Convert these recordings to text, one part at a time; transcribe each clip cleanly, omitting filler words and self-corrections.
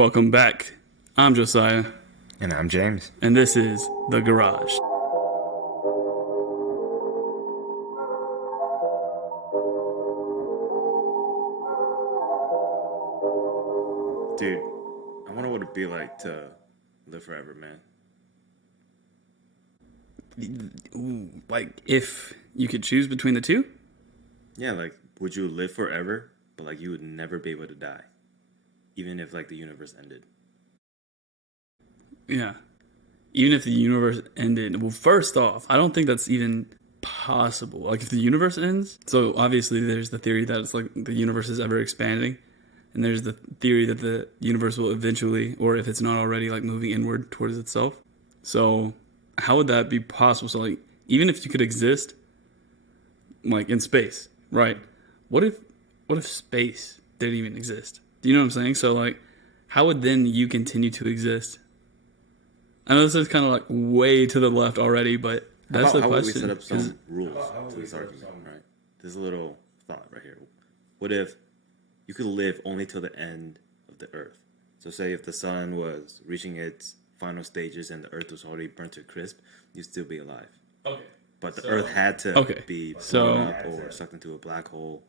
Welcome back. I'm Josiah. And I'm James. And this is The Garage. Dude, I wonder what it'd be like to live forever, man. Ooh, like, if you could choose between the two? Yeah, like, would you live forever, but, like, you would never be able to die? Even if, like, the universe ended. Yeah. Even if the universe ended. Well, first off, I don't think that's even possible. Like, if the universe ends, so obviously there's the theory that it's like the universe is ever expanding. And there's the theory that the universe will eventually, or if it's not already, like moving inward towards itself. So how would that be possible? So like, even if you could exist, like in space, right? What if space didn't even exist? Do you know what I'm saying? So like, how would then you continue to exist? I know this is kind of like way to the left already, but that's the question. How would we set up some rules to this argument, right? There's a little thought right here. What if you could live only till the end of the Earth? So say if the sun was reaching its final stages and the Earth was already burnt to a crisp, you'd still be alive. Okay. But the Earth had to be blown up or sucked into a black hole.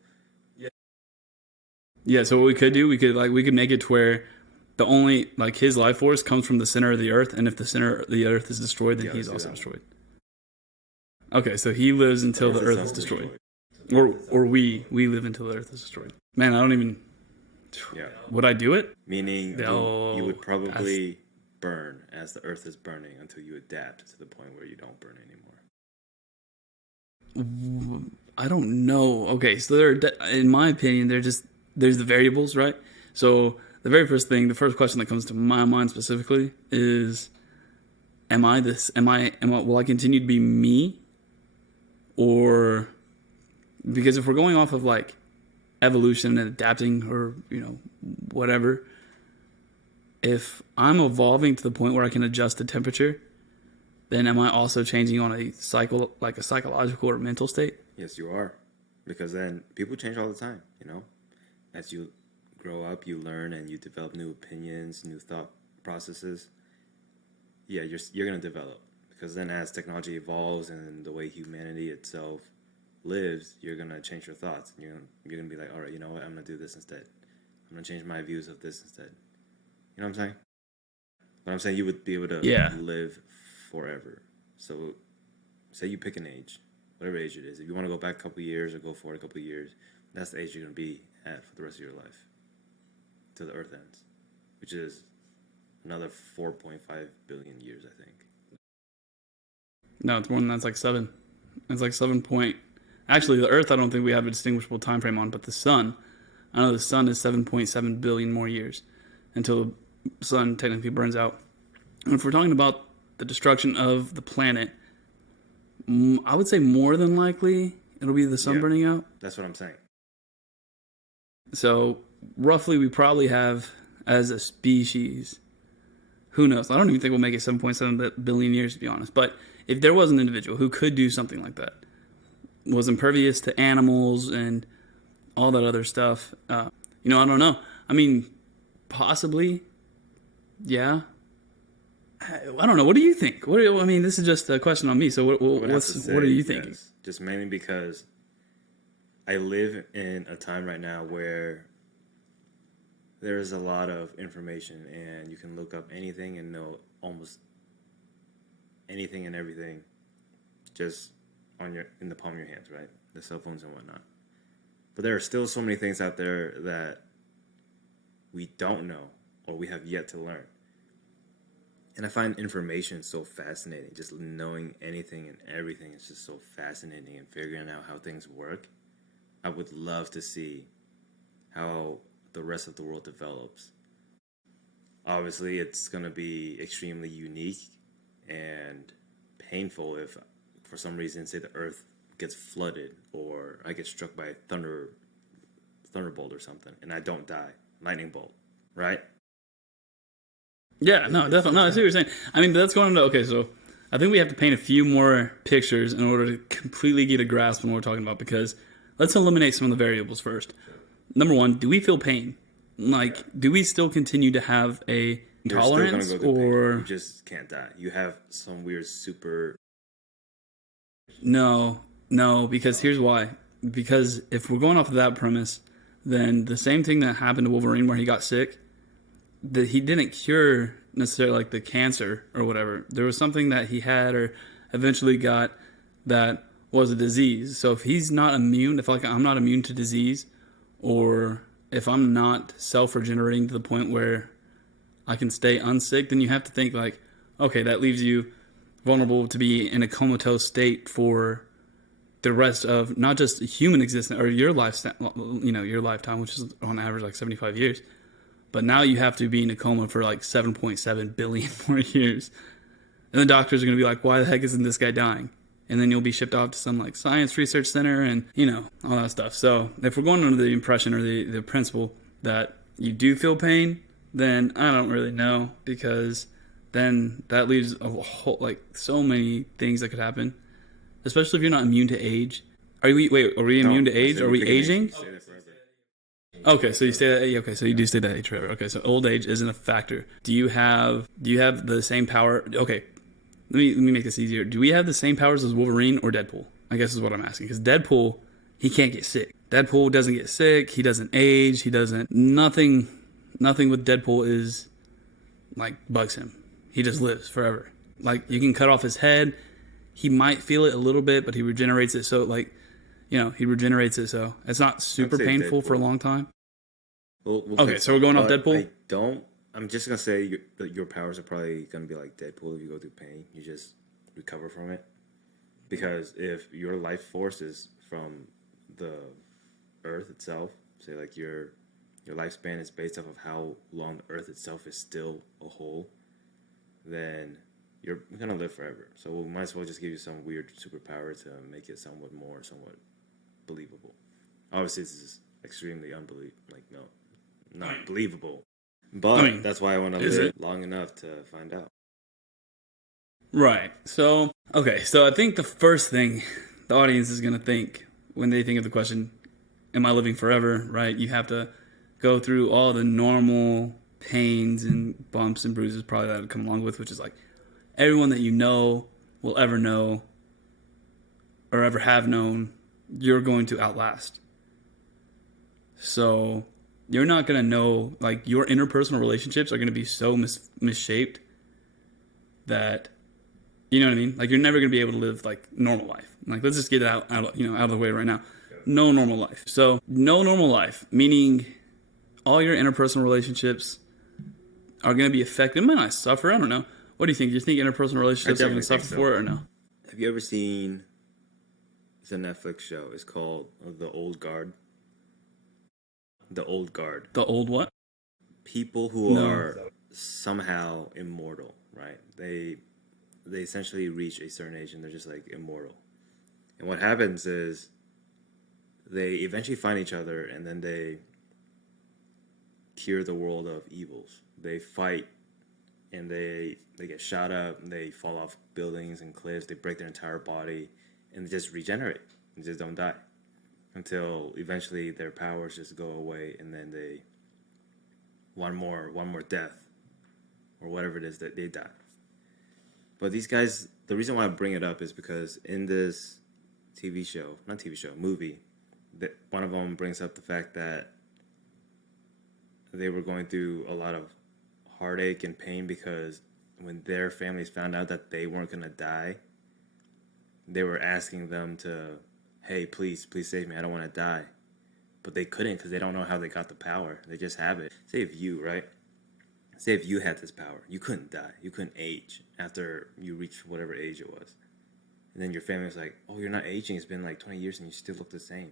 Yeah, so what we could do, we could make it to where the only, like, his life force comes from the center of the Earth, and if the center of the Earth is destroyed, then he's also destroyed. Okay, so he lives until the Earth is destroyed. Or we live until the Earth is destroyed. Man, I don't even... Yeah. Would I do it? Meaning you would probably burn as the Earth is burning until you adapt to the point where you don't burn anymore. I don't know. Okay, so in my opinion, there's the variables, right? So the first question that comes to my mind specifically is, will I continue to be me? Or, because if we're going off of like evolution and adapting or, whatever, if I'm evolving to the point where I can adjust the temperature, then am I also changing on a psychological or mental state? Yes, you are. Because then people change all the time, As you grow up, you learn and you develop new opinions, new thought processes. Yeah, you're going to develop. Because then as technology evolves and the way humanity itself lives, you're going to change your thoughts. And you're going to be like, all right, you know what? I'm going to do this instead. I'm going to change my views of this instead. You know what I'm saying? But I'm saying you would be able to live forever. So say you pick an age, whatever age it is. If you want to go back a couple years or go forward a couple years, that's the age you're going to be at for the rest of your life. Till the Earth ends. Which is another 4.5 billion years, I think. No, it's more than that. It's like 7. It's like 7 point... Actually, the Earth, I don't think we have a distinguishable time frame on, but the Sun, I know the Sun is 7.7 billion more years until the Sun technically burns out. And if we're talking about the destruction of the planet, I would say more than likely it'll be the Sun burning out. That's what I'm saying. So, roughly, we probably have, as a species, who knows? I don't even think we'll make it 7.7 billion years, to be honest. But if there was an individual who could do something like that, was impervious to animals and all that other stuff, I don't know. I mean, possibly, yeah. I don't know. What do you think? This is just a question on me. So what are you thinking? Yes, just mainly because I live in a time right now where there's a lot of information and you can look up anything and know almost anything and everything just in the palm of your hands, right? The cell phones and whatnot. But there are still so many things out there that we don't know or we have yet to learn. And I find information so fascinating. Just knowing anything and everything is just so fascinating, and figuring out how things work. I would love to see how the rest of the world develops. Obviously, it's going to be extremely unique and painful if, for some reason, say the Earth gets flooded or I get struck by a thunderbolt or something, and I don't die. Lightning bolt, right? Yeah, no, definitely. No, I see what you're saying. But that's going into... Okay, so I think we have to paint a few more pictures in order to completely get a grasp on what we're talking about, because let's eliminate some of the variables first. Number one, do we feel pain? like, do we still continue to have a You're still gonna tolerance, go through pain. or You just can't die. You have some weird super. no, because here's why. Because if we're going off of that premise, then the same thing that happened to Wolverine where he got sick, that he didn't cure necessarily like the cancer or whatever. There was something that he had or eventually got that was a disease. So if he's not immune, if like I'm not immune to disease, or if I'm not self-regenerating to the point where I can stay unsick, then you have to think like, okay, that leaves you vulnerable to be in a comatose state for the rest of not just human existence or your lifestyle, your lifetime, which is on average like 75 years. But now you have to be in a coma for like 7.7 billion more years. And the doctors are going to be like, why the heck isn't this guy dying? And then you'll be shipped off to some like science research center and, all that stuff. So if we're going under the impression or the principle that you do feel pain, then I don't really know, because then that leaves a whole, like, so many things that could happen, especially if you're not immune to age. Are we immune to age? Are we aging? Okay, so you stay that age. Okay, so you do stay that age forever. Okay, so old age isn't a factor. Do you have the same power? Okay, let me make this easier. Do we have the same powers as Wolverine or Deadpool? I guess is what I'm asking. Because Deadpool, he can't get sick. Deadpool doesn't get sick. He doesn't age. He doesn't. Nothing with Deadpool is like bugs him. He just lives forever. Like, you can cut off his head. He might feel it a little bit, but he regenerates it. So he regenerates it, so it's not super painful for a long time. Okay, so we're going off Deadpool? I'm just going to say that your powers are probably going to be like Deadpool. If you go through pain, you just recover from it. Because if your life force is from the Earth itself, say like your lifespan is based off of how long the Earth itself is still a whole, then you're going to live forever. So we might as well just give you some weird superpower to make it somewhat believable. Obviously, this is extremely not believable. But that's why I want to live long enough to find out. Right. So I think the first thing the audience is going to think when they think of the question, am I living forever, right? You have to go through all the normal pains and bumps and bruises probably that would come along with, which is like everyone that you know will ever know or ever have known, you're going to outlast. So you're not going to know, like, your interpersonal relationships are going to be so misshaped that, you know what I mean? Like, you're never going to be able to live like normal life. Like, let's just get it out of the way right now. No normal life. So no normal life, meaning all your interpersonal relationships are going to be affected. It might not suffer. I don't know. What do you think? Do you think interpersonal relationships are going to suffer for it or no? Have you ever seen... It's a Netflix show. It's called The Old Guard. The Old Guard. The old what? People who are somehow immortal, right? They essentially reach a certain age and they're just like immortal. And what happens is they eventually find each other and then they cure the world of evils. They fight and they get shot up and they fall off buildings and cliffs. They break their entire body and they just regenerate and just don't die until eventually their powers just go away and then they one more death or whatever it is that they die. But these guys, the reason why I bring it up is because in this movie, that one of them brings up the fact that they were going through a lot of heartache and pain because when their families found out that they weren't going to die, they were asking them to, hey, please save me. I don't want to die. But they couldn't because they don't know how they got the power. They just have it. Say if you had this power, you couldn't die. You couldn't age after you reached whatever age it was. And then your family's like, oh, you're not aging. It's been like 20 years and you still look the same.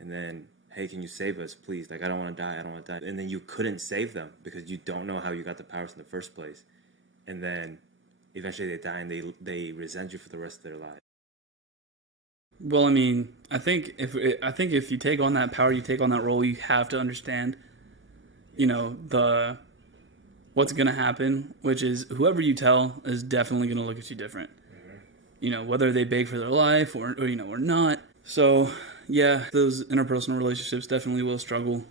And then, hey, can you save us, please? Like, I don't want to die. And then you couldn't save them because you don't know how you got the powers in the first place. And then eventually they die and they resent you for the rest of their lives. Well, I mean, I think if you take on that power, you take on that role, you have to understand, what's going to happen, which is whoever you tell is definitely going to look at you different. Mm-hmm. Whether they beg for their life or not. So, yeah, those interpersonal relationships definitely will struggle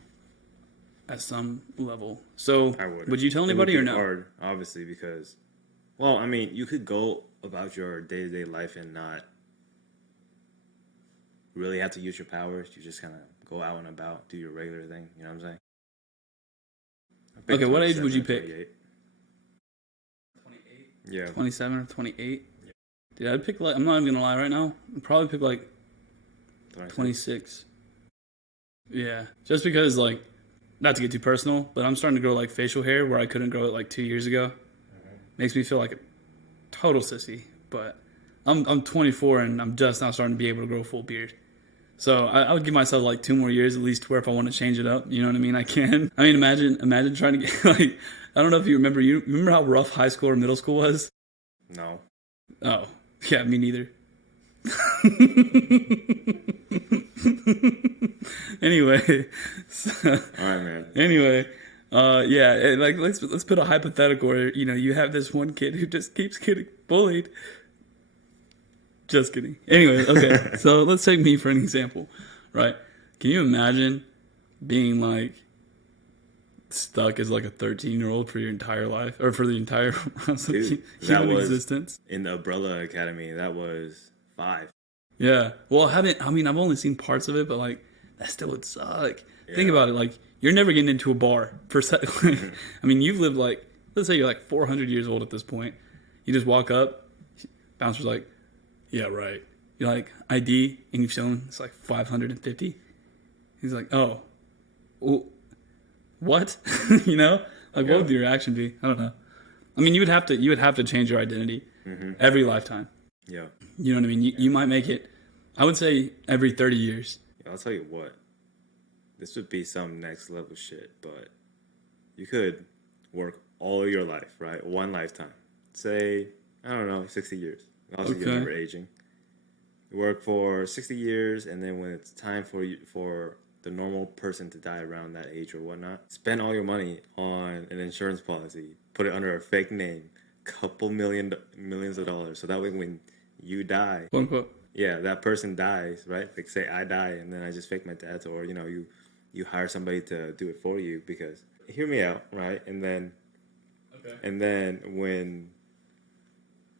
at some level. So I would. would you tell It would anybody be or no? hard, obviously, because, well, I mean, you could go about your day-to-day life and not really have to use your powers. You just kind of go out and about, do your regular thing. You know what I'm saying? I picked Okay, what age 27 would you or pick? 28. 28. Yeah. 27 or 28? Yeah. Dude, I'd pick like, I'm not even gonna lie right now, I'd probably pick like 26. Yeah. Just because like, not to get too personal, but I'm starting to grow like facial hair where I couldn't grow it like 2 years ago. Makes me feel like a total sissy. But I'm 24 and I'm just now starting to be able to grow a full beard. So I would give myself like 2 more years at least, where if I want to change it up, you know what I mean, I can. I mean, imagine trying to get like, I don't know if you remember how rough high school or middle school was? No. Oh, yeah, me neither. Anyway, All right, man. Anyway, yeah, like let's put a hypothetical where you have this one kid who just keeps getting bullied. Just kidding. Anyway, okay, so let's take me for an example, right? Can you imagine being like stuck as like a 13-year-old for your entire life, or for the entire Dude, human existence? In the Umbrella Academy, that was 5. Yeah. Well, I've only seen parts of it, but like that still would suck. Yeah. Think about it. Like you're never getting into a bar for I mean, you've lived like, let's say you're like 400 years old at this point. You just walk up, bouncer's like, yeah, right. You're like, ID, and you've shown it's like 550. He's like, oh, well, what? Like, yeah. What would your reaction be? I don't know. I mean, you would have to change your identity every lifetime. Yeah. You know what I mean? You might make it, I would say, every 30 years. Yeah, I'll tell you what. This would be some next level shit, but you could work all of your life, right? One lifetime. Say, I don't know, 60 years. Also, you're never aging. You work for 60 years, and then when it's time for the normal person to die around that age or whatnot, spend all your money on an insurance policy. Put it under a fake name. Couple millions of dollars. So that way when you die, quote unquote, yeah, that person dies, right? Like say I die and then I just fake my death, or you hire somebody to do it for you, because hear me out, right? And then when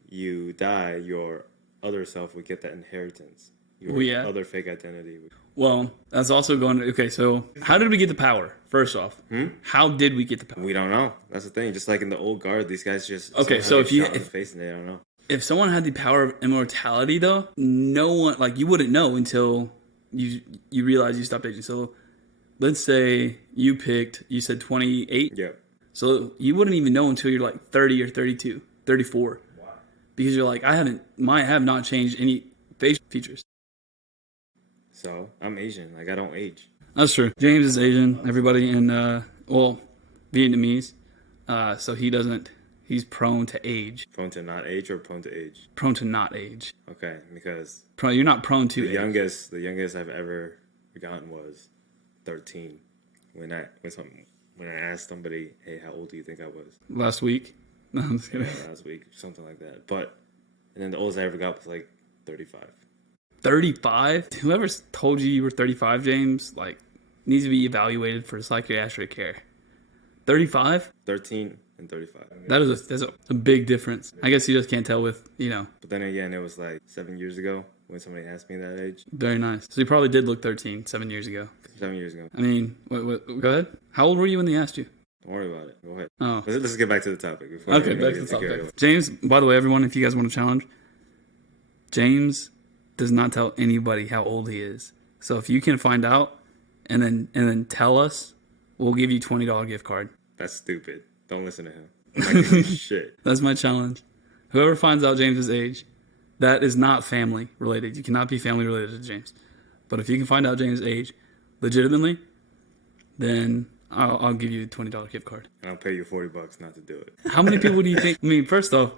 you die, your other self would get that inheritance. Your other fake identity. Well, that's also going to, okay, so how did we get the power? First off, how did we get the power? We don't know. That's the thing. Just like in the old guard, these guys just so if you in the face and they don't know. If someone had the power of immortality, though, no one, like, you wouldn't know until you realize you stopped aging. So let's say you said 28. Yeah. So you wouldn't even know until you're like 30 or 32, 34. Wow. Because you're like, I have not changed any facial features. So I'm Asian. Like, I don't age. That's true. James is Asian, everybody, and, Vietnamese. So he's prone to age. Prone to not age or prone to age? Prone to not age. Okay, because you're not prone to the youngest I've ever gotten was 13. When I asked somebody, hey, how old do you think I was? Last week? No, I'm just kidding. Yeah, last week, something like that. And then the oldest I ever got was like 35. 35? Whoever told you were 35, James, like, needs to be evaluated for psychiatric care. 35? 13 and 35. That's a big difference. I guess you just can't tell with, But then again, it was like 7 years ago when somebody asked me that age. Very nice. So you probably did look 13 7 years ago. 7 years ago. I mean, go ahead. How old were you when they asked you? Don't worry about it. Go ahead. Oh. Let's get back to the topic. Okay, back to the topic. James, by the way, everyone, if you guys want to challenge, James does not tell anybody how old he is. So if you can find out and then tell us, we'll give you $20 gift card. That's stupid. Don't listen to him. Like, shit. That's my challenge. Whoever finds out James's age, that is not family related. You cannot be family related to James. But if you can find out James' age legitimately, then I'll give you a $20 gift card. And I'll pay you $40 not to do it. How many people do you think? I mean, first off,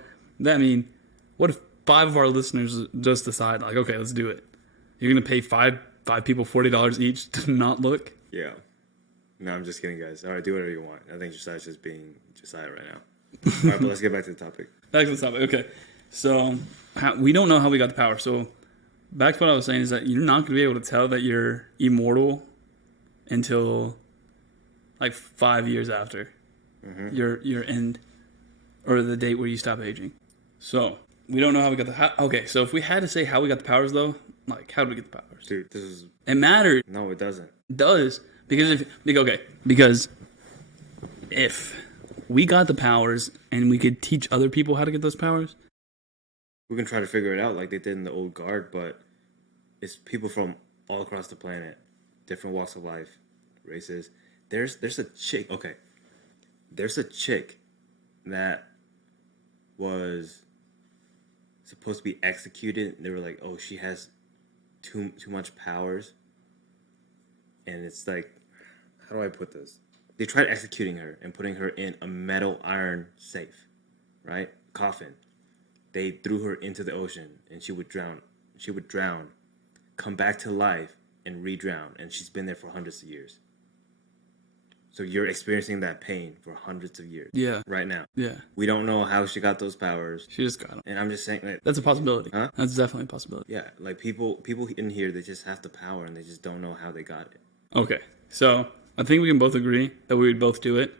what if 5 of our listeners just decide, like, okay, let's do it? You're going to pay five people $40 each to not look? Yeah. No, I'm just kidding, guys. All right, do whatever you want. I think Josiah's just being Josiah right now. All right, but let's get back to the topic. Back to the topic. Okay. So we don't know how we got the power. So back to what I was saying is that you're not going to be able to tell that you're immortal until like 5 years after your end or the date where you stop aging. So we don't know how we got the. Okay, so if we had to say how we got the powers, though, like how did we get the powers? Dude, this is It matters. no, it doesn't. It does because because if we got the powers and we could teach other people how to get those powers, We can try to figure it out like they did in the old guard, but it's people from all across the planet, different walks of life, races. There's a chick. Okay, there's a chick that was supposed to be executed. They were like, "Oh, she has too much powers," and it's like, how do I put this? They tried executing her and putting her in a metal iron safe, right? Coffin. They threw her into the ocean and she would drown. She would drown, come back to life, and re-drown. And she's been there for hundreds of years. So you're experiencing that pain for hundreds of years. Yeah. Right now. Yeah. We don't know how she got those powers. She just got them. And I'm just saying, like, That's a possibility. Huh? That's definitely a possibility. Yeah, like people in here, they just have the power and they just don't know how they got it. Okay, so I think we can both agree that we would both do it.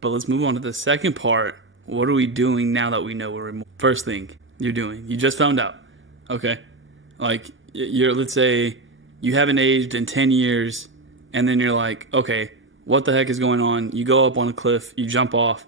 But let's move on to the second part. What are we doing now that we know we're immortal? First thing you're doing, you just found out. Okay, like let's say you haven't aged in 10 years, and then you're like, okay, what the heck is going on? You go up on a cliff, you jump off,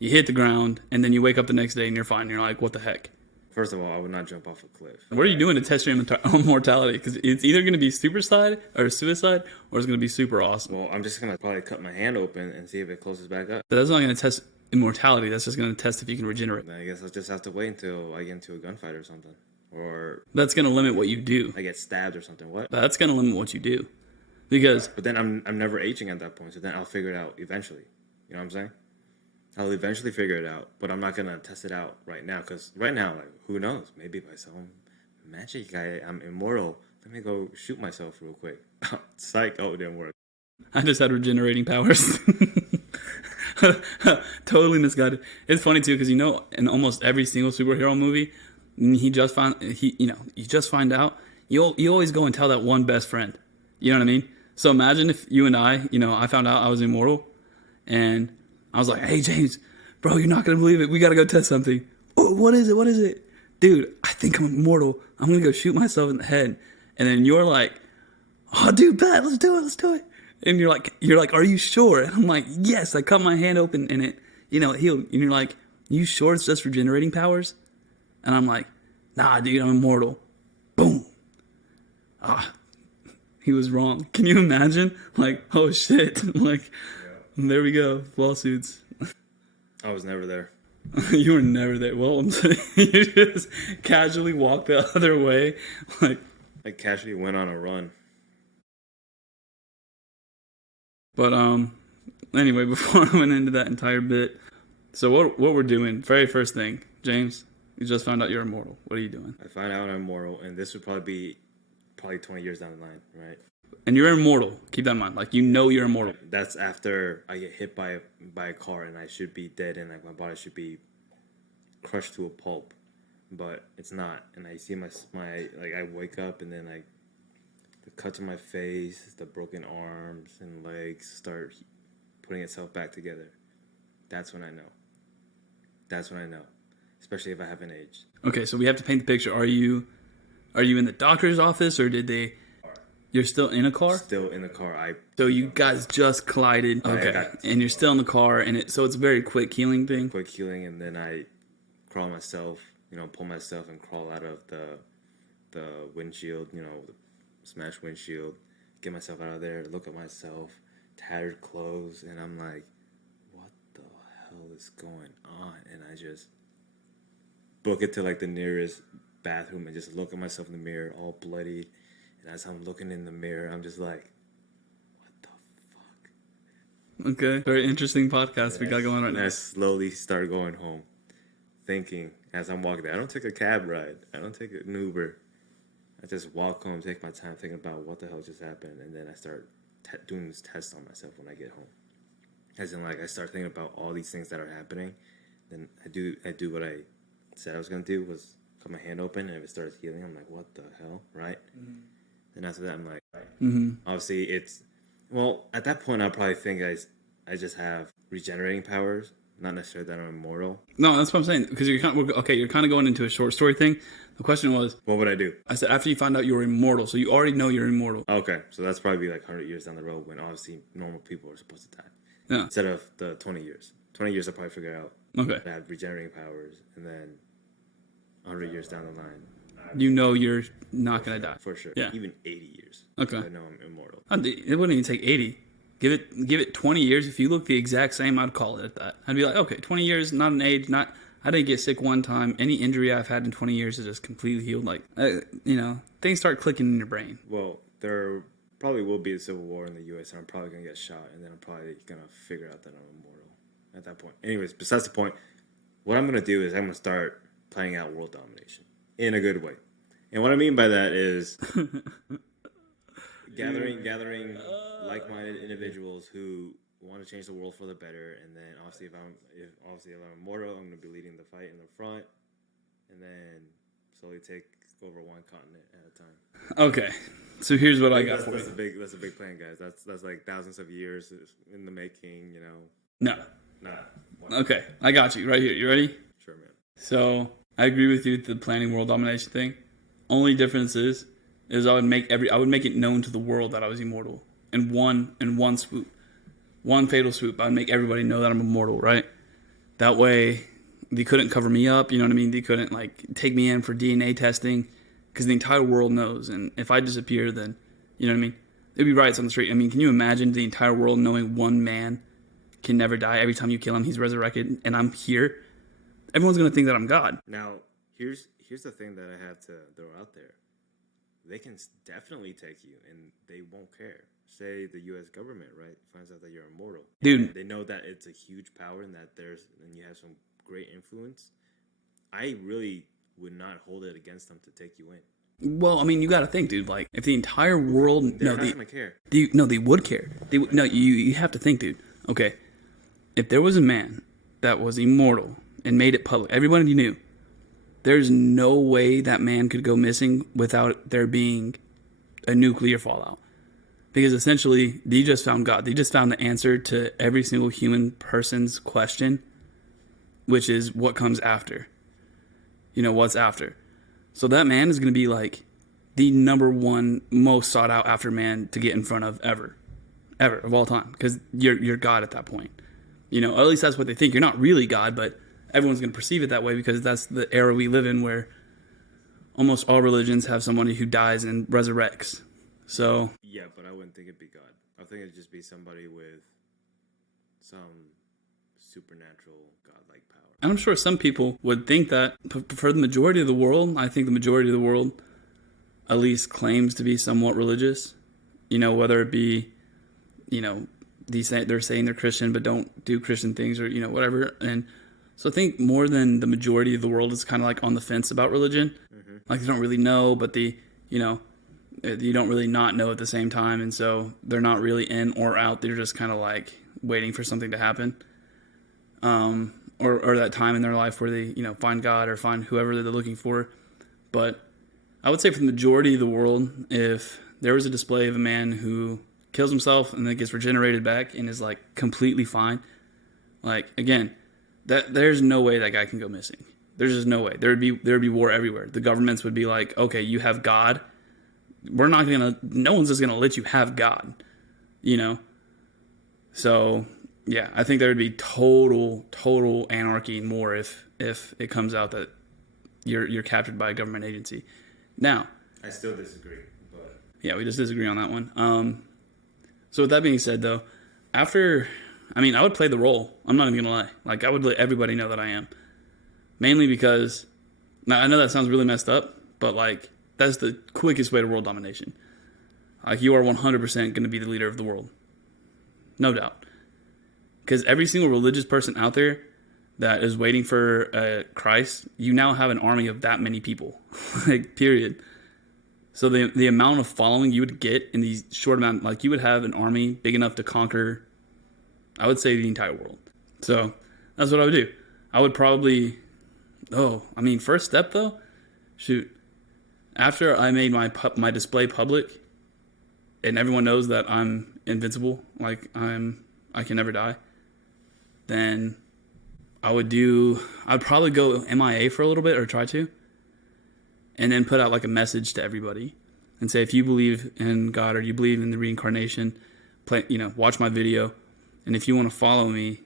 you hit the ground, and then you wake up the next day and you're fine. You're like, what the heck? First of all, I would not jump off a cliff. What are you doing to test your immortality? Because it's either going to be super suicide, or it's going to be super awesome. Well, I'm just going to probably cut my hand open and see if it closes back up. But that's not going to test immortality. That's just going to test if you can regenerate. Then I guess I'll just have to wait until I get into a gunfight or something. Or That's going to limit what you do. I get stabbed or something. What? That's going to limit what you do. Because But then I'm never aging at that point, so then I'll figure it out eventually. You know what I'm saying? I'll eventually figure it out, but I'm not going to test it out right now, because right now, like, who knows? Maybe by some magic, I'm immortal. Let me go shoot myself real quick. Psych. Oh, it didn't work. I just had regenerating powers. Totally misguided. It's funny too, because in almost every single superhero movie, you just find out. You always go and tell that one best friend. You know what I mean? So imagine if you and I found out I was immortal, and I was like, hey James, bro, you're not gonna believe it. We gotta go test something. Oh, what is it? What is it? Dude, I think I'm immortal. I'm gonna go shoot myself in the head. And then you're like, oh dude, bet, let's do it. And you're like, are you sure? And I'm like, yes, I cut my hand open and it healed. And you're like, you sure it's just regenerating powers? And I'm like, nah, dude, I'm immortal. Boom. He was wrong. Can you imagine? Like, oh shit. Like, there we go. Lawsuits. I was never there. You were never there. Well, I'm saying you just casually walked the other way. Like, I casually went on a run. But anyway, before I went into that entire bit, so what we're doing, very first thing, James, you just found out you're immortal. What are you doing? I find out I'm immortal, and this would probably be 20 years down the line, right? And you're immortal. Keep that in mind. Like, you're immortal. That's after I get hit by a car and I should be dead and like my body should be crushed to a pulp, but it's not. And I see my like I wake up and then like the cuts on my face, the broken arms and legs start putting itself back together. That's when I know. Especially if I haven't aged. Okay, so we have to paint the picture. Are you in the doctor's office, or you're still in a car? Still in the car. So you guys just collided. Okay. And you're still in the car, and so it's a very quick healing thing. Quick healing, and then I crawl myself, pull myself and crawl out of the windshield, the smashed windshield, get myself out of there, look at myself, tattered clothes, and I'm like, what the hell is going on? And I just book it to like the nearest bathroom and just look at myself in the mirror, all bloody. And as I'm looking in the mirror, I'm just like, what the fuck? Okay. Very interesting podcast we got going right now. And I slowly start going home, thinking as I'm walking there. I don't take a cab ride. I don't take an Uber. I just walk home, take my time thinking about what the hell just happened. And then I start doing this test on myself when I get home. As in, like, I start thinking about all these things that are happening. Then I do what I said I was going to do, was cut my hand open. And if it starts healing, I'm like, what the hell, right? Mm-hmm. Then after that, I'm like, obviously at that point, I'll probably think I just have regenerating powers, not necessarily that I'm immortal. No, that's what I'm saying. Because you're kind of going into a short story thing. The question was, What would I do? I said after you find out you're immortal, so you already know you're immortal. Okay, so that's probably like 100 years down the road when obviously normal people are supposed to die. Yeah. Instead of the 20 years. 20 years I'll probably figure out Okay. I have regenerating powers, and then 100 years down the line, You know you're not gonna die. for sure. Yeah. Even 80 years. Okay. I know I'm immortal. It wouldn't even take 80. Give it 20 years. If you look the exact same, I'd call it at that. I'd be like, okay, 20 years, not an age, not. I didn't get sick one time. Any injury I've had in 20 years is just completely healed. Like, things start clicking in your brain. Well, there probably will be a civil war in the U.S. and I'm probably gonna get shot, and then I'm probably gonna figure out that I'm immortal at that point. Anyways, besides the point, what I'm gonna do is I'm gonna start planning out world domination in a good way, and what I mean by that is gathering like-minded individuals who want to change the world for the better, and then obviously if I'm immortal, I'm gonna be leading the fight in the front, and then slowly take over one continent at a time. Okay, so here's what I got for That's you. that's a big plan, guys. That's like thousands of years in the making. No. Nah. Okay, I got you right here. You ready? Sure, man. So I agree with you with the planning world domination thing. Only difference is I would make it known to the world that I was immortal in one swoop, one fatal swoop. I'd make everybody know that I'm immortal, right? That way, they couldn't cover me up. You know what I mean? They couldn't take me in for DNA testing because the entire world knows. And if I disappear, then you know what I mean? There'd be riots on the street. I mean, can you imagine the entire world knowing one man can never die? Every time you kill him, he's resurrected, and I'm here. Everyone's gonna think that I'm God. Now, here's the thing that I have to throw out there. They can definitely take you, and they won't care. Say the U.S. government, right, finds out that you're immortal. Dude. They know that it's a huge power and that and you have some great influence. I really would not hold it against them to take you in. Well, I mean, you got to think, dude. Like, if the entire world, They're not gonna care. They would care. You have to think, dude. Okay, if there was a man that was immortal and made it public, everybody knew. There's no way that man could go missing without there being a nuclear fallout. Because essentially, they just found God. They just found the answer to every single human person's question, which is what comes after. What's after. So that man is going to be like the number one most sought out after man to get in front of ever of all time. Because you're God at that point. At least that's what they think. You're not really God, but everyone's going to perceive it that way because that's the era we live in where almost all religions have somebody who dies and resurrects. So Yeah, but I wouldn't think it'd be God. I think it'd just be somebody with some supernatural godlike power. and I'm sure some people would think that, but for the majority of the world, I think the majority of the world at least claims to be somewhat religious. Whether it be, they're saying they're Christian but don't do Christian things or, whatever. And so I think more than the majority of the world is kind of like on the fence about religion. Mm-hmm. Like they don't really know, but you don't really not know at the same time. And so they're not really in or out. They're just kind of like waiting for something to happen. Or that time in their life where they, find God or find whoever they're looking for. But I would say for the majority of the world, if there was a display of a man who kills himself and then gets regenerated back and is like completely fine, like again, that there's no way that guy can go missing. There's just no way. There'd be war everywhere. The governments would be like, okay, you have God. No one's just gonna let you have God, So yeah, I think there would be total anarchy more if it comes out that you're captured by a government agency. Now, I still disagree, but yeah, we just disagree on that one. So with that being said, though, I would play the role. I'm not even gonna lie. Like I would let everybody know that I am, mainly because now I know that sounds really messed up, but like that's the quickest way to world domination. Like you are 100% going to be the leader of the world, no doubt. Because every single religious person out there that is waiting for Christ, you now have an army of that many people, like period. So the amount of following you would get in these short amount, like you would have an army big enough to conquer, I would say, the entire world. So that's what I would do. I would probably, first step though, after I made my display public, and everyone knows that I'm invincible, like I'm I can never die, then I'd probably go MIA for a little bit, or try to, and then put out like a message to everybody and say, if you believe in God or you believe in the reincarnation, watch my video. And if you want to follow me,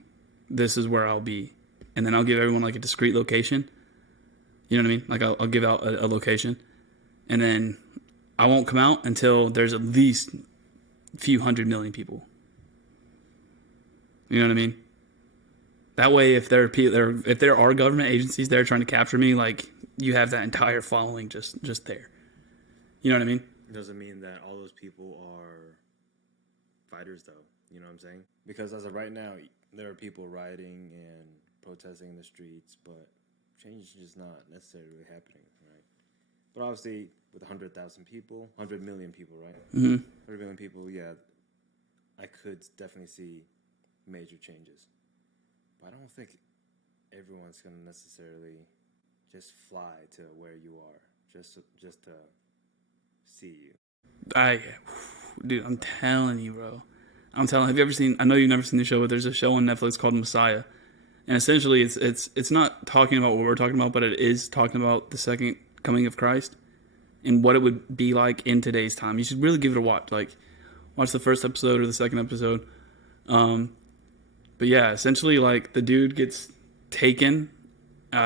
this is where I'll be. And then I'll give everyone like a discrete location. You know what I mean? Like I'll give out a location, and then I won't come out until there's at least a few 100 million people. You know what I mean? That way, if there are government agencies there trying to capture me, like, you have that entire following just there. You know what I mean? It doesn't mean that all those people are fighters, though. You know what I'm saying? Because as of right now, there are people rioting and protesting in the streets, but change is just not necessarily happening, right? But obviously, with 100,000 people, 100 million people, right? Mm-hmm. 100 million people, yeah, I could definitely see major changes. But I don't think everyone's going to necessarily just fly to where you are, just to see you. Dude, I'm telling you, bro. Have you ever seen, I know you've never seen the show, but there's a show on Netflix called Messiah. And essentially it's not talking about what we're talking about, but it is talking about the second coming of Christ and what it would be like in today's time. You should really give it a watch. Like, watch the first episode or the second episode. But yeah, essentially, like, the dude gets taken.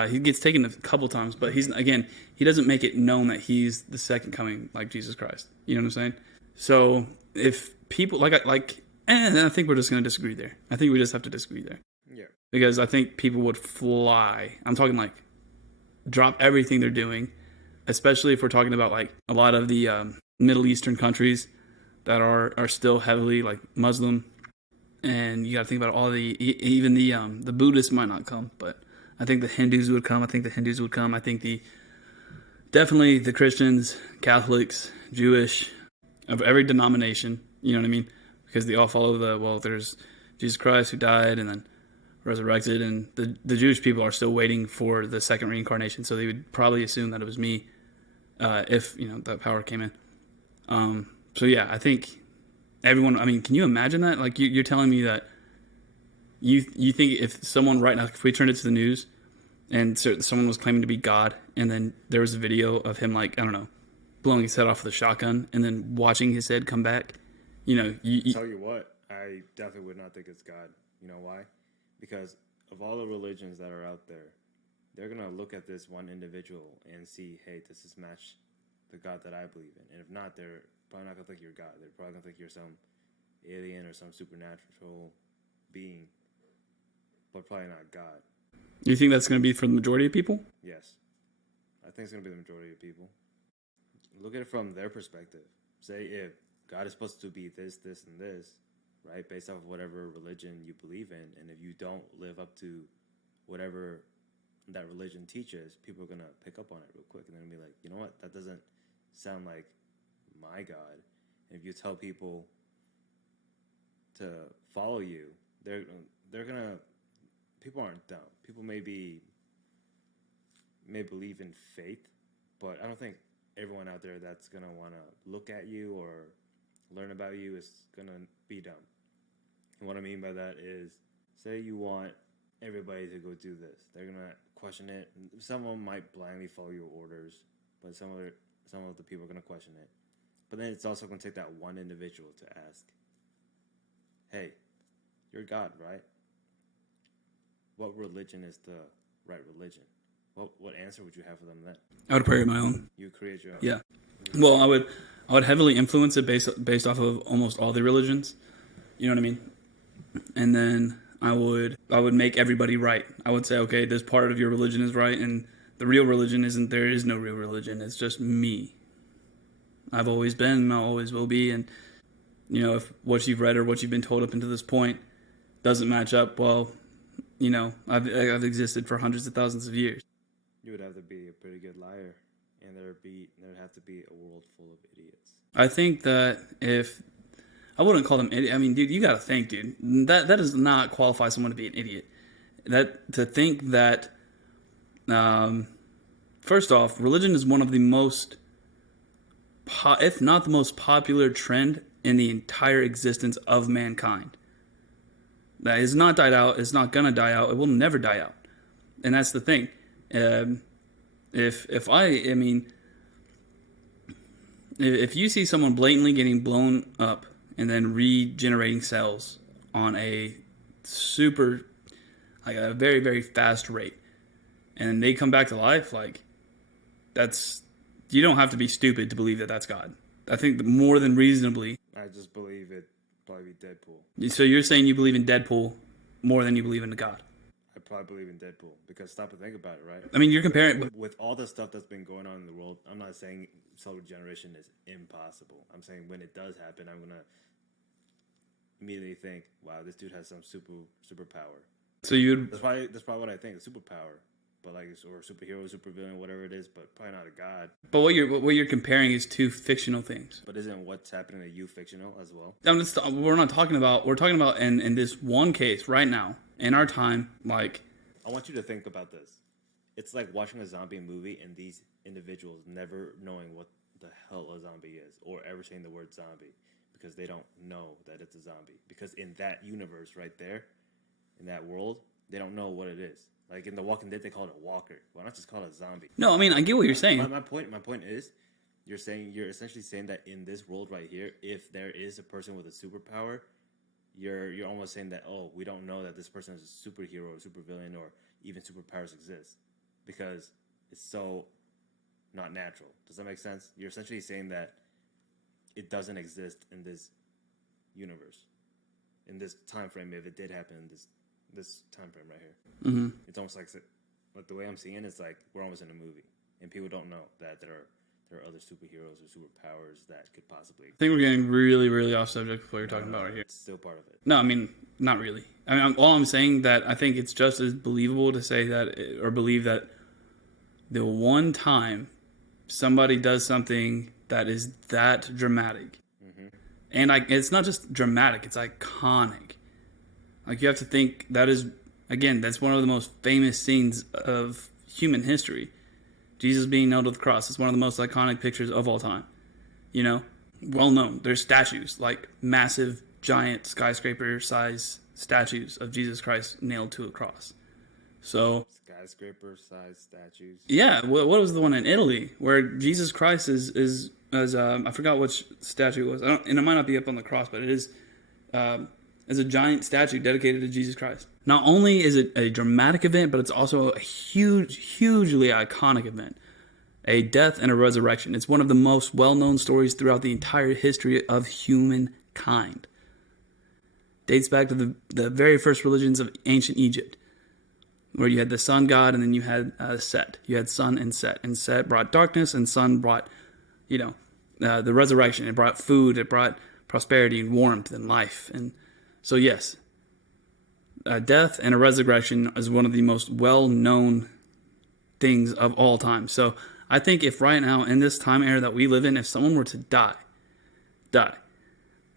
He gets taken a couple times, but he doesn't make it known that he's the second coming, like Jesus Christ. You know what I'm saying? So if people and I think we're just going to disagree there. I think we just have to disagree there. Yeah. Because I think people would fly. I'm talking like drop everything they're doing, especially if we're talking about like a lot of the Middle Eastern countries that are still heavily like Muslim. And you got to think about even the Buddhists might not come, but I think the Hindus would come. I think definitely the Christians, Catholics, Jewish, of every denomination. You know what I mean? Because they all follow there's Jesus Christ who died and then resurrected, and the Jewish people are still waiting for the second reincarnation. So they would probably assume that it was me, if that power came in. So yeah, I think. Everyone, I mean, can you imagine that? Like, you're telling me that you think if someone right now, if we turned it to the news and someone was claiming to be God, and then there was a video of him, like, I don't know, blowing his head off with a shotgun and then watching his head come back, Tell you what, I definitely would not think it's God. You know why? Because of all the religions that are out there, they're going to look at this one individual and see, hey, does this match the God that I believe in? And if not, they're probably not going to think you're God. They're probably going to think you're some alien or some supernatural being, but probably not God. You think that's going to be for the majority of people? Yes. I think it's going to be the majority of people. Look at it from their perspective. Say if God is supposed to be this, this, and this, right, based off of whatever religion you believe in, and if you don't live up to whatever that religion teaches, people are going to pick up on it real quick, and then be like, you know what, that doesn't sound like my God. And if you tell people to follow you, they're gonna. People aren't dumb. People may believe in faith, but I don't think everyone out there that's gonna want to look at you or learn about you is gonna be dumb. And what I mean by that is, say you want everybody to go do this, they're gonna question it. Someone might blindly follow your orders, but some of the people are gonna question it. But then it's also going to take that one individual to ask, hey, you're God, right? What religion is the right religion? What answer would you have for them then? I would create my own. You create your own? Yeah. Well, I would heavily influence it based off of almost all the religions. You know what I mean? And then I would make everybody right. I would say, okay, this part of your religion is right, and the real religion isn't. There is no real religion. It's just me. I've always been, and I always will be, and if what you've read or what you've been told up until this point doesn't match up, well, I've existed for hundreds of thousands of years. You would have to be a pretty good liar, and there'd have to be a world full of idiots. I think that I wouldn't call them idiot. I mean, dude, you got to think, dude. That does not qualify someone to be an idiot. To think that, first off, religion is one of the most, if not the most popular trend in the entire existence of mankind. That is not died out. It's not gonna die out. It will never die out. And that's the thing. I mean, if you see someone blatantly getting blown up and then regenerating cells on a a very, very fast rate, and they come back to life, like, you don't have to be stupid to believe that that's God. I think that more than reasonably. I just believe it probably be Deadpool. So you're saying you believe in Deadpool more than you believe in God? I probably believe in Deadpool because stop and think about it, right? I mean, you're comparing with all the stuff that's been going on in the world. I'm not saying cell regeneration is impossible. I'm saying when it does happen, I'm gonna immediately think, "Wow, this dude has some superpower." So you that's probably what I think, a superpower, but like or superhero, supervillain, whatever it is, but probably not a god. But what you're comparing is two fictional things. But isn't what's happening to you fictional as well? We're talking about in this one case right now in our time. Like, I want you to think about this. It's like watching a zombie movie and these individuals never knowing what the hell a zombie is or ever saying the word zombie because they don't know that it's a zombie. Because in that universe right there, in that world, they don't know what it is. Like in The Walking Dead, they call it a walker. Why not just call it a zombie? No, I mean, I get what you're saying. My point is, you're essentially saying that in this world right here, if there is a person with a superpower, you're almost saying that, oh, we don't know that this person is a superhero or supervillain or even superpowers exist because it's so not natural. Does that make sense? You're essentially saying that it doesn't exist in this universe, in this time frame. If it did happen in this time frame right here, It's almost like the way I'm seeing it, it's like we're almost in a movie, and people don't know that there are other superheroes or superpowers that could possibly. I think we're getting really, really off subject with what you're talking about right here. It's still part of it. No, I mean, not really. I mean, all I'm saying that I think it's just as believable to say that or believe that the one time somebody does something that is that dramatic, and it's not just dramatic; it's iconic. Like you have to think that is, again, that's one of the most famous scenes of human history. Jesus being nailed to the cross is one of the most iconic pictures of all time. You know, well known. There's statues, like massive, giant, skyscraper-size statues of Jesus Christ nailed to a cross. So skyscraper-sized statues. Yeah, what was the one in Italy where Jesus Christ is I forgot which statue it was. And it might not be up on the cross, but it is a giant statue dedicated to Jesus Christ. Not only is it a dramatic event, but it's also a hugely iconic event. A death and a resurrection. It's one of the most well-known stories throughout the entire history of humankind. Dates back to the very first religions of ancient Egypt, where you had the sun god and then you had Set. You had sun and Set. And Set brought darkness and sun brought, the resurrection. It brought food. It brought prosperity and warmth and life. And so, yes, death and a resurrection is one of the most well-known things of all time. So I think if right now in this time era that we live in, if someone were to die,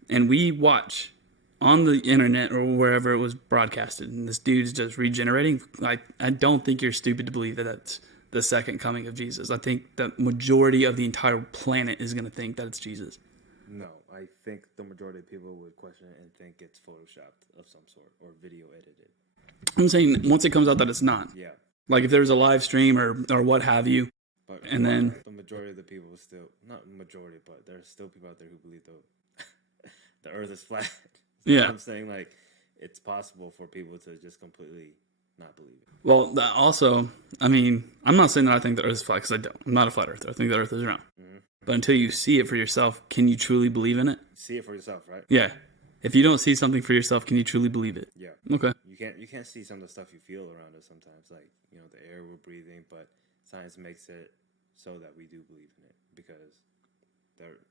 and we watch on the internet or wherever it was broadcasted, and this dude's just regenerating, I don't think you're stupid to believe that that's the second coming of Jesus. I think the majority of the entire planet is going to think that it's Jesus. No, I think the majority of people would question it and think it's photoshopped of some sort or video edited. I'm saying once it comes out that it's not. Yeah. Like if there was a live stream or what have you, but and then the majority of the people still, not majority, but there's still people out there who believe the Earth is flat. Yeah. I'm saying like it's possible for people to just completely not believe it. Well, also, I mean, I'm not saying that I think the Earth is flat because I don't. I'm not a flat earther. I think the Earth is round. Mm-hmm. But until you see it for yourself, can you truly believe in it? See it for yourself, right? Yeah. If you don't see something for yourself, can you truly believe it? Yeah. Okay. You can't see some of the stuff you feel around us sometimes, like the air we're breathing, but science makes it so that we do believe in it because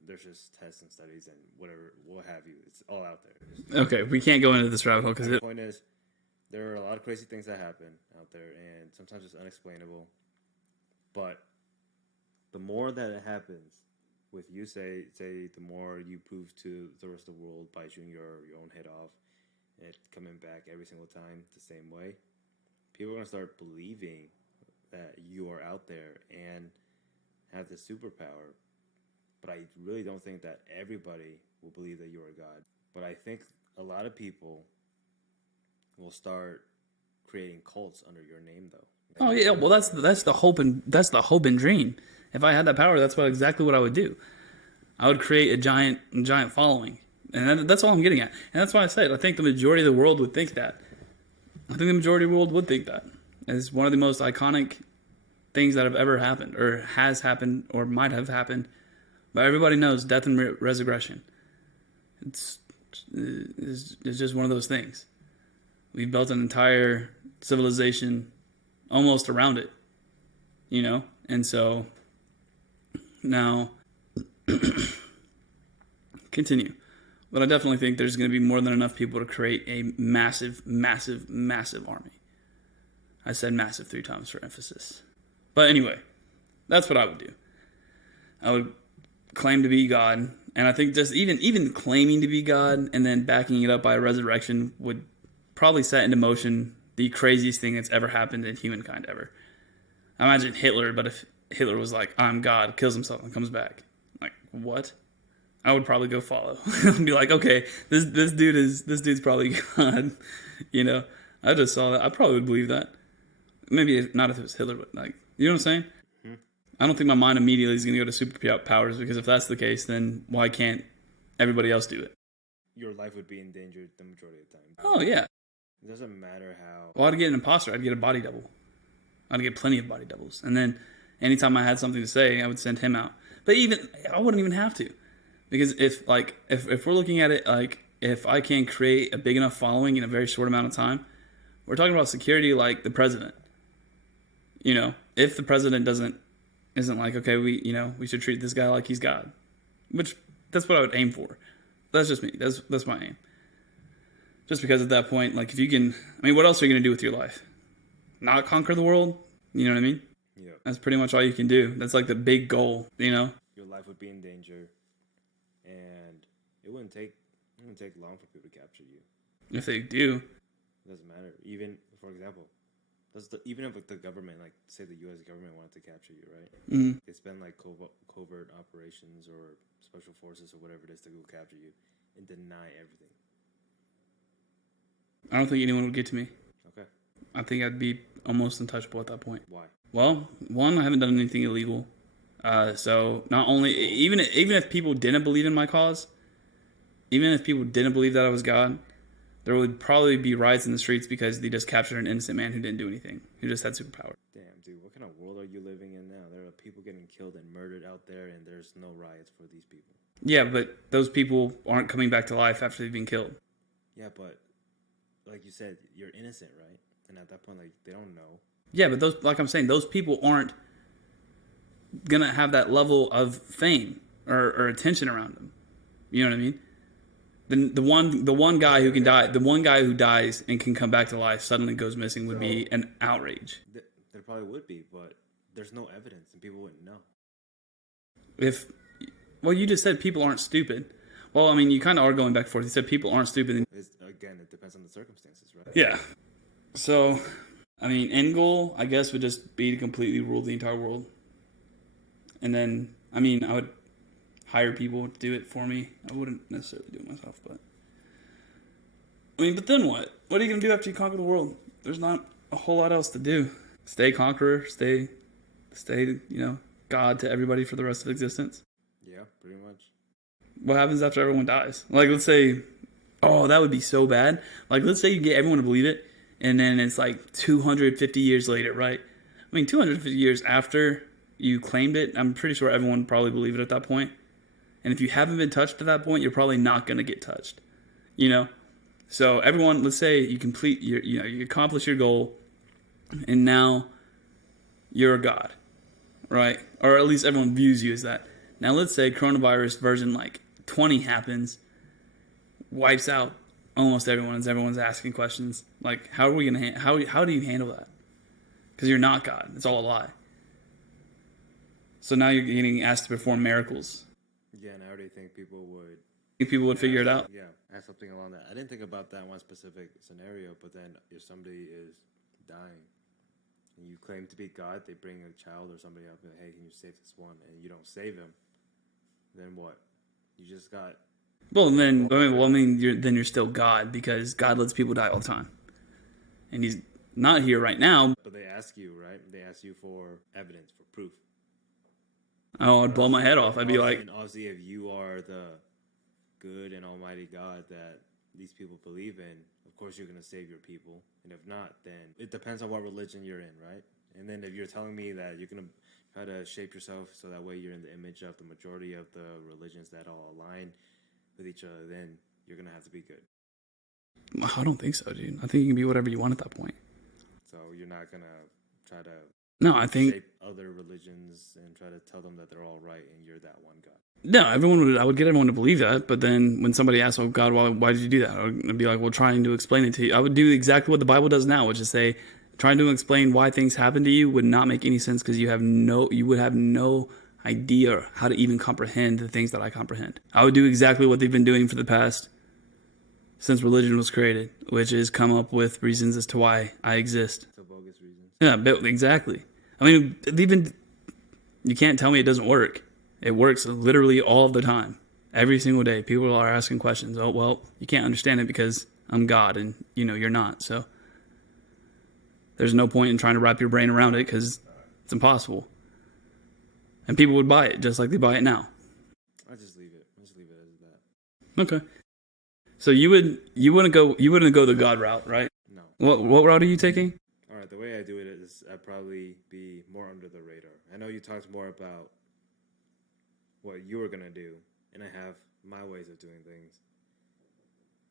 there's just tests and studies and what have you. It's all out there. Okay, we can't go into this rabbit hole because the point is there are a lot of crazy things that happen out there, and sometimes it's unexplainable. But the more that it happens, with you say the more you prove to the rest of the world by shooting your own head off and it coming back every single time the same way, people are gonna start believing that you are out there and have this superpower. But I really don't think that everybody will believe that you are God. But I think a lot of people will start creating cults under your name, though. Oh yeah, well that's the hope and dream. If I had that power, that's exactly what I would do. I would create a giant following, and that's all I'm getting at. And that's why I said I think the majority of the world would think that. I think the majority of the world would think that. It's one of the most iconic things that have ever happened, or has happened, or might have happened. But everybody knows death and resurrection. It's just one of those things. We built an entire civilization almost around it, you know? And so now continue. But I definitely think there's going to be more than enough people to create a massive, massive, massive army. I said massive 3 times for emphasis. But anyway, that's what I would do. I would claim to be God. And I think just even claiming to be God and then backing it up by a resurrection would probably set into motion the craziest thing that's ever happened in humankind ever. I imagine Hitler, but if Hitler was like, I'm God, kills himself and comes back. Like, what? I would probably go follow. I'd be like, okay, this dude's probably God. You know? I just saw that. I probably would believe that. Maybe not if it was Hitler, but like, you know what I'm saying? Mm-hmm. I don't think my mind immediately is going to go to superpowers, because if that's the case, then why can't everybody else do it? Your life would be endangered the majority of the time. Oh, yeah. It doesn't matter how... Well, I'd get an imposter. I'd get a body double. I'd get plenty of body doubles. And then anytime I had something to say, I would send him out. But I wouldn't even have to. Because if we're looking at it like, if I can create a big enough following in a very short amount of time, we're talking about security like the president. You know, if the president isn't like, okay, we should treat this guy like he's God. Which, that's what I would aim for. That's just me. That's my aim. Just because at that point, like, if you can... I mean, what else are you going to do with your life? Not conquer the world? You know what I mean? Yeah. That's pretty much all you can do. That's like the big goal, you know? Your life would be in danger, and it wouldn't take long for people to capture you. If they do. It doesn't matter. Even, for example, even if the government, like, say the U.S. government wanted to capture you, right? Mm-hmm. They spend, like, covert operations or special forces or whatever it is to go capture you and deny everything. I don't think anyone would get to me. Okay. I think I'd be almost untouchable at that point. Why? Well, one, I haven't done anything illegal. So not only, even if people didn't believe in my cause, even if people didn't believe that I was God, there would probably be riots in the streets because they just captured an innocent man who didn't do anything, who just had superpower. Damn, dude, what kind of world are you living in now? There are people getting killed and murdered out there, and there's no riots for these people. Yeah, but those people aren't coming back to life after they've been killed. Yeah, but like you said, you're innocent, right? And at that point, like, they don't know. Yeah, but those, like I'm saying, those people aren't gonna have that level of fame or attention around them. You know what I mean? The one guy who can die, the one guy who dies and can come back to life suddenly goes missing would be an outrage. There probably would be, but there's no evidence, and people wouldn't know. Well, you just said people aren't stupid. Well, I mean, you kind of are going back and forth. You said people aren't stupid. Again, it depends on the circumstances, right? Yeah. So, I mean, end goal, I guess, would just be to completely rule the entire world. And then, I mean, I would hire people to do it for me. I wouldn't necessarily do it myself, but... I mean, but then what? What are you going to do after you conquer the world? There's not a whole lot else to do. Stay conqueror, stay, God to everybody for the rest of existence. Yeah, pretty much. What happens after everyone dies? Like, let's say... Oh, that would be so bad. Like, let's say you get everyone to believe it, and then it's like 250 years later, right? I mean, 250 years after you claimed it, I'm pretty sure everyone would probably believe it at that point. And if you haven't been touched at that point, you're probably not going to get touched. You know? So everyone, let's say you complete you accomplish your goal, and now you're a god, right? Or at least everyone views you as that. Now let's say coronavirus version like 20 happens, wipes out almost everyone as everyone's asking questions. Like, how are we going to how do you handle that? Because you're not God. It's all a lie. So now you're getting asked to perform miracles. Yeah, and I already think people would... figure it out? Yeah, add something along that. I didn't think about that one specific scenario, but then if somebody is dying and you claim to be God, they bring a child or somebody up and, hey, can you save this one? And you don't save him, then what? You just got... Well, then you're still God, because God lets people die all the time. and he's not here right now. But they ask you, right? They ask you for evidence, for proof. Oh, I'd blow my head off. I'd be like, and obviously, if you are the good and almighty God that these people believe in, of course you're going to save your people. And if not, then it depends on what religion you're in, right? And then if you're telling me that you're going to try to shape yourself so that way you're in the image of the majority of the religions that all align with each other, then you're going to have to be good. I don't think so, dude. I think you can be whatever you want at that point. So you're not going to try to shape other religions and try to tell them that they're all right and you're that one God. No, I would get everyone to believe that, but then when somebody asks, "Oh God, why did you do that?" I'd be like, "Well, trying to explain it to you." I would do exactly what the Bible does now, which is say, trying to explain why things happen to you would not make any sense because you would have no idea how to even comprehend the things that I comprehend. I would do exactly what they've been doing for the past since religion was created, which is come up with reasons as to why I exist. So bogus reasons. Yeah, exactly. I mean, you can't tell me it doesn't work. It works literally all of the time. Every single day, people are asking questions. Oh, well, you can't understand it because I'm God and, you're not. So there's no point in trying to wrap your brain around it because it's impossible. And people would buy it just like they buy it now. I just leave it. As that. Okay. So you wouldn't go the God route, right? No. What route are you taking? All right, the way I do it is I'd probably be more under the radar. I know you talked more about what you were going to do, and I have my ways of doing things.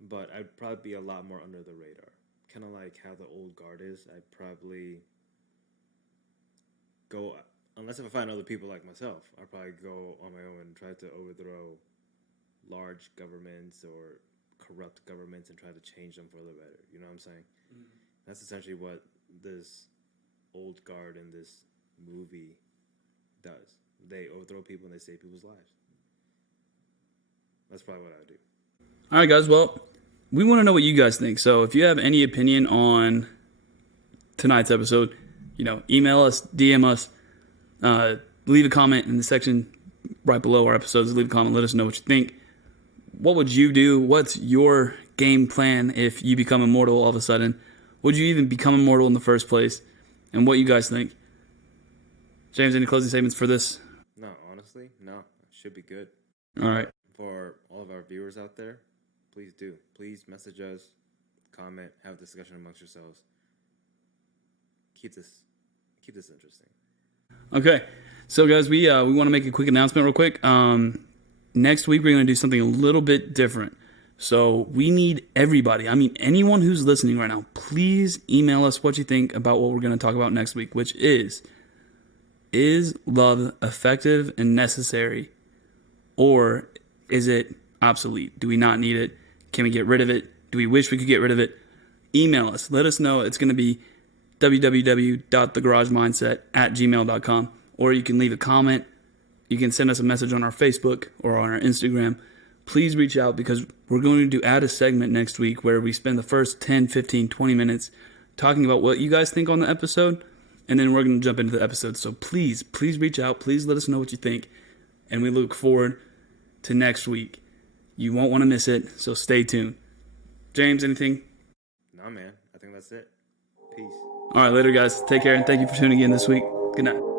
But I'd probably be a lot more under the radar. Kind of like how the old guard is. I'd probably go, unless if I find other people like myself, I'd probably go on my own and try to overthrow large governments or corrupt governments and try to change them for the better. You know what I'm saying? Mm-hmm. That's essentially what this old guard in this movie does. They overthrow people and they save people's lives. That's probably what I would do. All right, guys. Well, we want to know what you guys think. So if you have any opinion on tonight's episode, email us, DM us, leave a comment in the section right below our episodes. Leave a comment. Let us know what you think. What would you do? What's your game plan if you become immortal all of a sudden? Would you even become immortal in the first place? And what you guys think? James, any closing statements for this? No, honestly, no. It should be good. All right. For all of our viewers out there, please do. Please message us, comment, have a discussion amongst yourselves. Keep this interesting. Okay. So, guys, we want to make a quick announcement real quick. Next week, we're going to do something a little bit different. So we need everybody. I mean, anyone who's listening right now, please email us what you think about what we're going to talk about next week, which is love effective and necessary, or is it obsolete? Do we not need it? Can we get rid of it? Do we wish we could get rid of it? Email us. Let us know. It's going to be www.thegaragemindset@gmail.com, or you can leave a comment. You can send us a message on our Facebook or on our Instagram. Please reach out because we're going to add a segment next week where we spend the first 10, 15, 20 minutes talking about what you guys think on the episode, and then we're going to jump into the episode. So please reach out. Please let us know what you think, and we look forward to next week. You won't want to miss it, so stay tuned. James, anything? Nah, man. I think that's it. Peace. All right, later, guys. Take care, and thank you for tuning in this week. Good night.